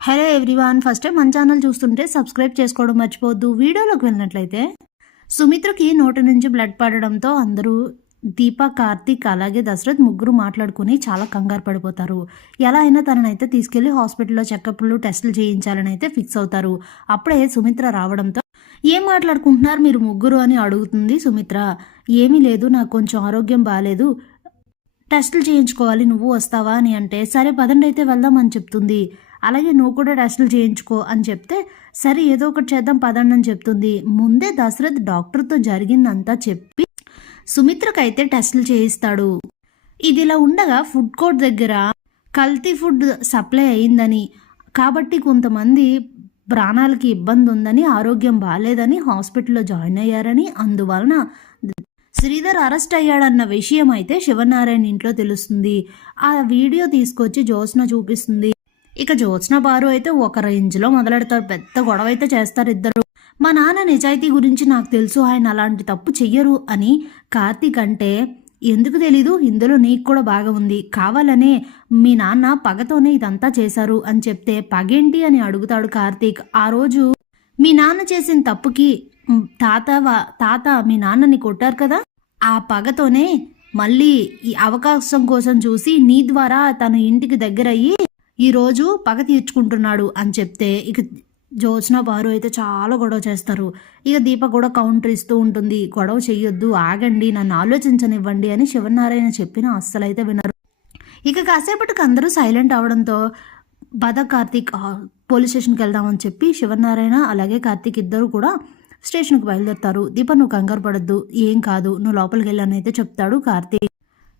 Hello everyone, first time మన channel చూస్తుంటే subscribe చేసుకోవడం మర్చిపోవద్దు. వీడియోలోకి వెళ్ళినట్లయితే సుమిత్రకి నోటి నుంచి బ్లడ్ పడడంతో అందరూ దీప, కార్తీక్ అలాగే దశరథ్ ముగ్గురు మాట్లాడుకుని చాలా కంగారు పడిపోతారు. ఎలా అయినా తననైతే తీసుకెళ్లి హాస్పిటల్లో చెకప్లు టెస్టులు చేయించాలని అయితే ఫిక్స్ అవుతారు. అప్పుడే సుమిత్ర రావడంతో ఏం మాట్లాడుకుంటున్నారు మీరు ముగ్గురు అని అడుగుతుంది సుమిత్ర. ఏమీ లేదు, నాకు కొంచెం ఆరోగ్యం బాగాలేదు, టెస్టులు చేయించుకోవాలి, నువ్వు వస్తావా అని అంటే సరే పదండి అయితే వెళ్దాం అని చెప్తుంది. అలాగే నువ్వు కూడా టెస్టులు చేయించుకో అని చెప్తే సరే ఏదో ఒకటి చేద్దాం పదండి అని చెప్తుంది. ముందే దశరథ్ డాక్టర్తో జరిగిందంతా చెప్పి సుమిత్రకైతే టెస్టులు చేయిస్తాడు. ఇదిలా ఉండగా ఫుడ్ కోర్ట్ దగ్గర కల్తీ ఫుడ్ సప్లై అయిందని, కాబట్టి కొంతమంది ప్రాణాలకి ఇబ్బంది ఉందని, ఆరోగ్యం బాగాలేదని హాస్పిటల్లో జాయిన్ అయ్యారని, అందువలన శ్రీధర్ అరెస్ట్ అయ్యాడన్న విషయం అయితే శివనారాయణ ఇంట్లో తెలుస్తుంది. ఆ వీడియో తీసుకొచ్చి జ్యోత్స్న చూపిస్తుంది. ఇక జ్యోత్స్న బారు అయితే ఒక రేంజ్లో మొదలెడతారు, పెద్ద గొడవ అయితే చేస్తారు ఇద్దరు. మా నాన్న నిజాయితీ గురించి నాకు తెలుసు, ఆయన అలాంటి తప్పు చెయ్యరు అని కార్తీక్ అంటే, ఎందుకు తెలీదు, ఇందులో నీకు కూడా బాగా ఉంది, కావాలనే మీ నాన్న పగతోనే ఇదంతా చేశారు అని చెప్తే పగేంటి అని అడుగుతాడు కార్తీక్. ఆ రోజు మీ నాన్న చేసిన తప్పుకి తాత మీ నాన్నని కొట్టారు కదా, ఆ పగతోనే మళ్ళీ ఈ అవకాశం కోసం చూసి నీ ద్వారా తన ఇంటికి దగ్గరయ్యి ఈరోజు పగ తీర్చుకుంటున్నాడు అని చెప్తే ఇక జ్యోత్స్న బారు అయితే చాలా గొడవ చేస్తారు. ఇక దీప కూడా కౌంటర్ ఇస్తూ ఉంటుంది, గొడవ చెయ్యొద్దు, ఆగండి, నన్ను ఆలోచించనివ్వండి అని శివనారాయణ చెప్పిన అస్సలైతే వినరు. ఇక కాసేపటికి అందరూ సైలెంట్ అవడంతో కార్తీక్ పోలీస్ స్టేషన్కి వెళ్దామని చెప్పి శివనారాయణ అలాగే కార్తీక్ ఇద్దరు కూడా స్టేషన్కి బయలుదేరుతారు. దీప నువ్వు కంగారు పడద్దు, ఏం కాదు, నువ్వు లోపలికి వెళ్ళని అయితే చెప్తాడు కార్తీక్.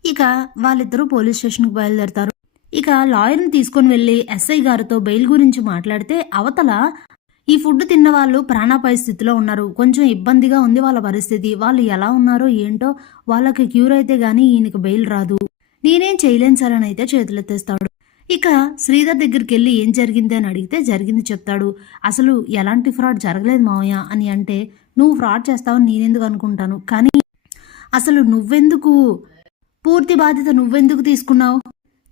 ఇక వాళ్ళిద్దరూ పోలీస్ స్టేషన్కి బయలుదేరుతారు. ఇక లాయర్ని తీసుకొని వెళ్ళి ఎస్ఐ గారితో బెయిల్ గురించి మాట్లాడితే అవతల ఈ ఫుడ్ తిన్న వాళ్ళు ప్రాణాపాయ స్థితిలో ఉన్నారు, కొంచెం ఇబ్బందిగా ఉంది వాళ్ళ పరిస్థితి, వాళ్ళు ఎలా ఉన్నారో ఏంటో, వాళ్ళకి క్యూర్ అయితే గానీ ఈయనకి బెయిల్ రాదు, నేనేం చేయలేను సార్ అని అయితే చేతులెత్తేస్తాడు. ఇక శ్రీధర్ దగ్గరికి వెళ్ళి ఏం జరిగింది అని అడిగితే జరిగింది చెప్తాడు. అసలు ఎలాంటి ఫ్రాడ్ జరగలేదు మావయ్య అని అంటే, నువ్వు ఫ్రాడ్ చేస్తావని నేనెందుకు అనుకుంటాను, కానీ అసలు నువ్వెందుకు పూర్తి బాధ్యత నువ్వెందుకు తీసుకున్నావు,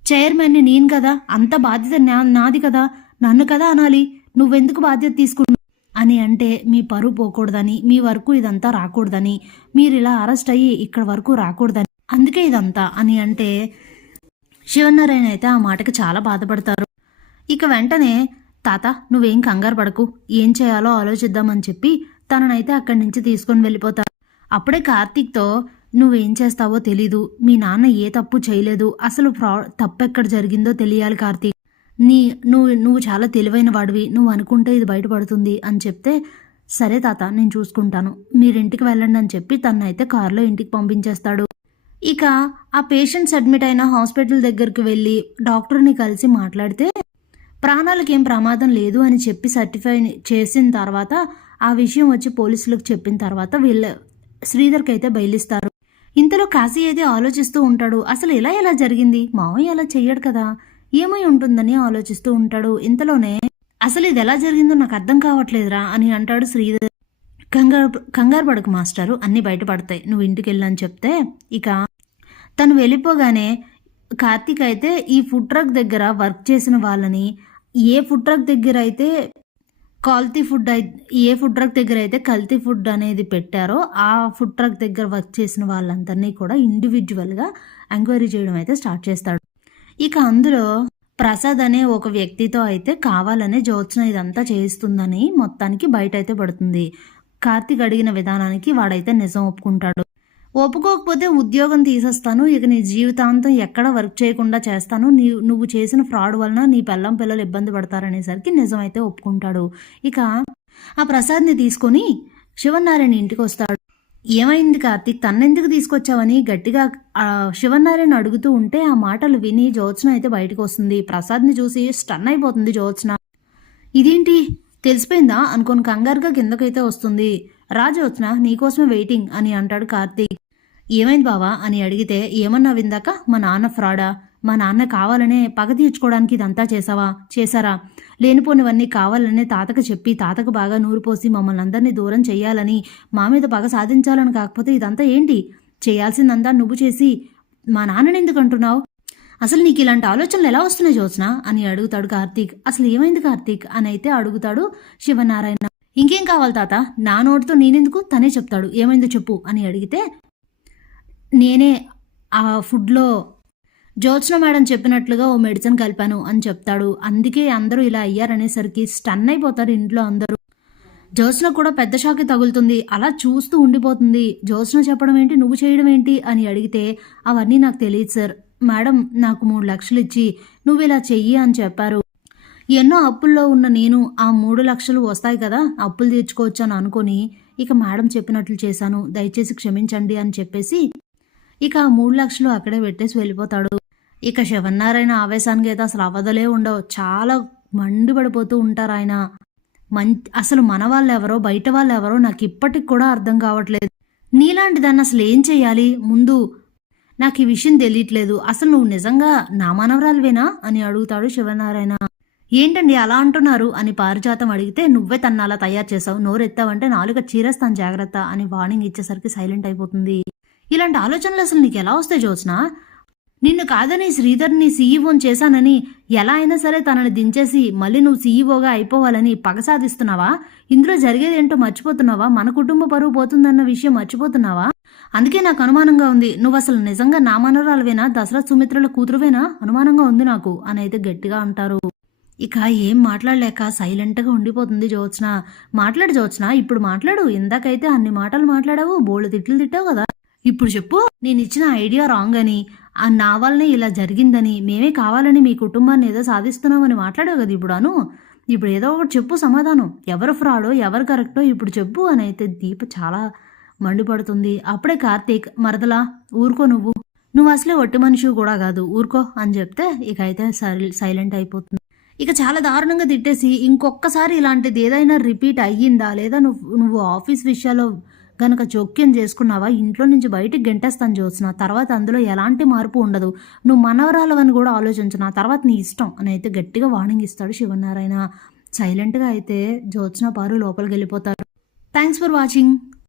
చైర్మన్ని నేను కదా, అంత బాధ్యత నాది కదా, నన్ను కదా అనాలి, నువ్వెందుకు బాధ్యత తీసుకున్నావు అని అంటే, మీ పరువు పోకూడదని, మీ వరకు ఇదంతా రాకూడదని, మీరు ఇలా అరెస్ట్ అయ్యి ఇక్కడ వరకు రాకూడదని, అందుకే ఇదంతా అని అంటే శివనారాయణ అయితే ఆ మాటకి చాలా బాధపడతారు. ఇక వెంటనే తాత నువ్వేం కంగారు పడకు, ఏం చేయాలో ఆలోచిద్దామని చెప్పి తననైతే అక్కడి నుంచి తీసుకొని వెళ్ళిపోతారు. అప్పుడే కార్తీక్తో నువ్వేం చేస్తావో తెలీదు, మీ నాన్న ఏ తప్పు చేయలేదు, అసలు తప్పు ఎక్కడ జరిగిందో తెలియాలి కార్తీక్, నువ్వు చాలా తెలివైన వాడివి, నువ్వు అనుకుంటే ఇది బయటపడుతుంది అని చెప్తే సరే తాత నేను చూసుకుంటాను, మీరింటికి వెళ్ళండి అని చెప్పి తనైతే కారులో ఇంటికి పంపించేస్తాడు. ఇక ఆ పేషెంట్స్ అడ్మిట్ అయిన హాస్పిటల్ దగ్గరికి వెళ్ళి డాక్టర్ని కలిసి మాట్లాడితే ప్రాణాలకు ఏం ప్రమాదం లేదు అని చెప్పి సర్టిఫై చేసిన తర్వాత ఆ విషయం వచ్చి పోలీసులకు చెప్పిన తర్వాత శ్రీధర్కి అయితే బయలుస్తారు. ఇంతలో కాశీ అయితే ఆలోచిస్తూ ఉంటాడు, అసలు ఎలా జరిగింది, మావయ్య అలా చెయ్యడు కదా, ఏమై ఉంటుందని ఆలోచిస్తూ ఉంటాడు. ఇంతలోనే అసలు ఇది ఎలా జరిగిందో నాకు అర్థం కావట్లేదురా అని అంటాడు శ్రీధర్. కంగారు పడకు మాస్టారు, అన్నీ బయటపడతాయి, నువ్వు ఇంటికి వెళ్ళని చెప్తే ఇక తను వెళ్ళిపోగానే కార్తీక్ అయితే ఈ ఫుడ్ ట్రక్ దగ్గర వర్క్ చేసిన వాళ్ళని, ఏ ఫుడ్ ట్రక్ దగ్గర అయితే కల్తీ ఫుడ్ అనేది పెట్టారో ఆ ఫుడ్ ట్రక్ దగ్గర వర్క్ చేసిన వాళ్ళందరినీ కూడా ఇండివిజువల్గా ఎంక్వైరీ చేయడం అయితే స్టార్ట్ చేస్తాడు. ఇక అందులో ప్రసాద్ అనే ఒక వ్యక్తితో అయితే కావాలనే జ్యోత్స్న ఇదంతా చేయిస్తుందని మొత్తానికి బయట అయితే పడుతుంది. కార్తీక్ అడిగిన విధానానికి వాడైతే నిజం ఒప్పుకుంటాడు. ఒప్పుకోకపోతే ఉద్యోగం తీసేస్తాను, ఇక నీ జీవితాంతం ఎక్కడ వర్క్ చేయకుండా చేస్తాను, నువ్వు చేసిన ఫ్రాడ్ వలన నీ పిల్లలు ఇబ్బంది పడతారనేసరికి నిజం అయితే ఒప్పుకుంటాడు. ఇక ఆ ప్రసాద్ని తీసుకొని శివనారాయణ ఇంటికి వస్తాడు. ఏమైంది కార్తీక్, తన్నెందుకు తీసుకొచ్చావని గట్టిగా శివనారాయణ అడుగుతూ ఉంటే ఆ మాటలు విని జ్యోత్స్న అయితే బయటకు వస్తుంది. ప్రసాద్ని చూసి స్టన్ అయిపోతుంది జ్యోత్స్న. ఇదేంటి తెలిసిపోయిందా అనుకోని కంగారుగా కిందకైతే వస్తుంది. జ్యోత్స్న నీకోసమే వెయిటింగ్ అని అంటాడు కార్తీక్. ఏమైంది బావా అని అడిగితే, ఏమన్నా విందాక మా నాన్న ఫ్రాడా, మా నాన్న కావాలనే పగ తీర్చుకోవడానికి ఇదంతా చేశారా, లేనిపోనివన్నీ కావాలనే తాతకు చెప్పి తాతకు బాగా నూరు పోసి మమ్మల్ని అందరినీ దూరం చెయ్యాలని, మా మీద పగ సాధించాలని, కాకపోతే ఇదంతా ఏంటి, చేయాల్సిందంతా నువ్వు చేసి మా నాన్నని ఎందుకు అంటున్నావు, అసలు నీకు ఇలాంటి ఆలోచనలు ఎలా వస్తున్నాయి జ్యోత్స్న అని అడుగుతాడు కార్తీక్. అసలు ఏమైంది కార్తీక్ అని అయితే అడుగుతాడు శివనారాయణ. ఇంకేం కావాలి తాత, నా నోటితో నేనెందుకు, తనే చెప్తాడు, ఏమైందో చెప్పు అని అడిగితే, నేనే ఆ ఫుడ్లో జ్యోత్స్న మేడం చెప్పినట్లుగా ఓ మెడిసిన్ కలిపాను అని చెప్తాడు. అందుకే అందరూ ఇలా అయ్యారనేసరికి స్టన్ అయిపోతారు ఇంట్లో అందరూ. జ్యోత్స్న కూడా పెద్ద షాకే తగులుతుంది. అలా చూస్తూ ఉండిపోతుంది. జ్యోత్స్న చెప్పడం ఏంటి, నువ్వు చేయడం ఏంటి అని అడిగితే, అవన్నీ నాకు తెలియదు సార్, మేడం నాకు 3 లక్షలు ఇచ్చి నువ్వు ఇలా చెయ్యి అని చెప్పారు. ఎన్నో అప్పుల్లో ఉన్న నేను ఆ 3 లక్షలు వస్తాయి కదా, అప్పులు తీర్చుకోవచ్చు అని అనుకొని ఇక మేడం చెప్పినట్లు చేశాను, దయచేసి క్షమించండి అని చెప్పేసి ఇక ఆ 3 లక్షలు అక్కడే పెట్టేసి వెళ్ళిపోతాడు. ఇక శివనారాయణ ఆవేశానికి అయితే అసలు అవధలే ఉండవు. చాలా మండిపడిపోతూ ఉంటారు ఆయన. అసలు మన వాళ్ళెవరో బయట వాళ్ళెవరో నాకు ఇప్పటికి కూడా అర్థం కావట్లేదు. నీలాంటి దాన్ని అసలు ఏం చెయ్యాలి, ముందు నాకు ఈ విషయం తెలియట్లేదు. అసలు నువ్వు నిజంగా నా మనవరాలువేనా అని అడుగుతాడు శివనారాయణ. ఏంటండి అలా అంటున్నారు అని పారిజాతం అడిగితే, నువ్వే తను అలా తయారు చేసావు, నోరెత్తావంటే నాలుక చీరేస్తాను జాగ్రత్త అని వార్నింగ్ ఇచ్చేసరికి సైలెంట్ అయిపోతుంది. ఇలాంటి ఆలోచనలు అసలు నీకు ఎలా వస్తాయి జ్యోత్స్న? నిన్ను కాదని శ్రీధర్ని సీఈఓని చేశానని, ఎలా అయినా సరే తనని దించేసి మళ్ళీ నువ్వు సీఈఓగా అయిపోవాలని పగ సాధిస్తున్నావా? ఇందులో జరిగేది ఏంటో మర్చిపోతున్నావా? మన కుటుంబ పరువు పోతుందన్న విషయం మర్చిపోతున్నావా? అందుకే నాకు అనుమానంగా ఉంది, నువ్వు అసలు నిజంగా నా మనవరాలువేనా, దశరథ్ సుమిత్రల కూతురువేనా, అనుమానంగా ఉంది నాకు అని అయితే గట్టిగా అంటారు. ఇక ఏం మాట్లాడలేక సైలెంట్గా ఉండిపోతుంది జ్యోత్స్న. మాట్లాడు జ్యోత్స్న, ఇప్పుడు మాట్లాడు. ఇందాకైతే అన్ని మాటలు మాట్లాడావు, బోళ్ళు తిట్లు తిట్టావు కదా, ఇప్పుడు చెప్పు. నేను ఇచ్చిన ఐడియా రాంగ్ అని, నా వల్లనే ఇలా జరిగిందని, మేమే కావాలని మీ కుటుంబాన్ని ఏదో సాధిస్తున్నామని మాట్లాడావు కదా ఇప్పుడు ఏదో ఒకటి చెప్పు సమాధానం. ఎవరు ఫ్రాడో ఎవరు కరెక్టో ఇప్పుడు చెప్పు అని అయితే దీప చాలా మండిపడుతుంది. అప్పుడే కార్తీక్, మరదలా ఊరుకో, నువ్వు అసలే ఒట్టి మనిషి కూడా కాదు, ఊరుకో అని చెప్తే ఇక అయితే సైలెంట్ అయిపోతుంది. ఇక చాలా దారుణంగా తిట్టేసి, ఇంకొకసారి ఇలాంటిది ఏదైనా రిపీట్ అయ్యిందా, లేదా నువ్వు ఆఫీస్ విషయాల్లో గనక జోక్యం చేసుకున్నావా, ఇంట్లో నుంచి బయటికి గెంటేస్తాను జ్యోత్స్న, తర్వాత అందులో ఎలాంటి మార్పు ఉండదు, నువ్వు మనవరాలవని కూడా ఆలోచించు, నా తర్వాత నీ ఇష్టం అని అయితే గట్టిగా వార్నింగ్ ఇస్తాడు శివనారాయణ. సైలెంట్గా అయితే జ్యోత్స్న పారు లోపలికి వెళ్ళిపోతారు. Thanks for watching.